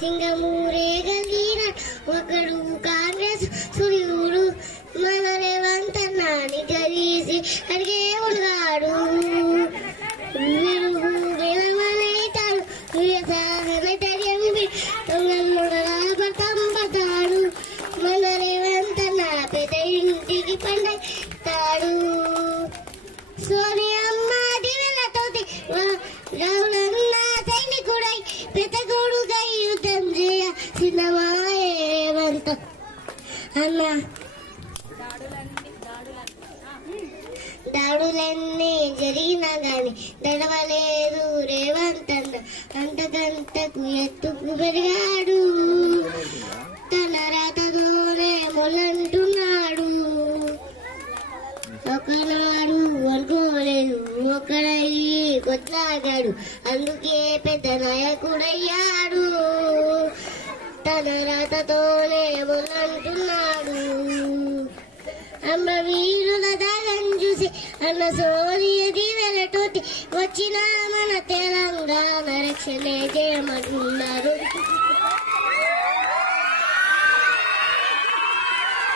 సింగమూరే గలిగిన ఒకడు కాంగ్రెస్ సూర్యుడు మన రేవంత్ అన్నాని గలీసి అడిగే ఉన్నాడు విరుగు విలవలైతాడు పడతాడు మన రేవంత్ అన్న పెద్ద ఇంటికి పండతాడు అన్న దాడులన్నీ జరిగినా గాని దడవలేదు రేవంత్ అన్న. అంతకంతకు ఎత్తుకు పెరిగాడు. తన రాతతోనే మొలంటున్నాడు. ఒకనాడు అనుకోలేదు ఒకడయ్యి కొట్లాగాడు అందుకే పెద్ద నాయకుడయ్యాడు. తన రాతతోనే అమ్మ వీరుల దాగం చూసి అన్న సోనియది వెలటోటి వచ్చిన మన తెలంగాణ రక్షణే చేయమంటున్నారు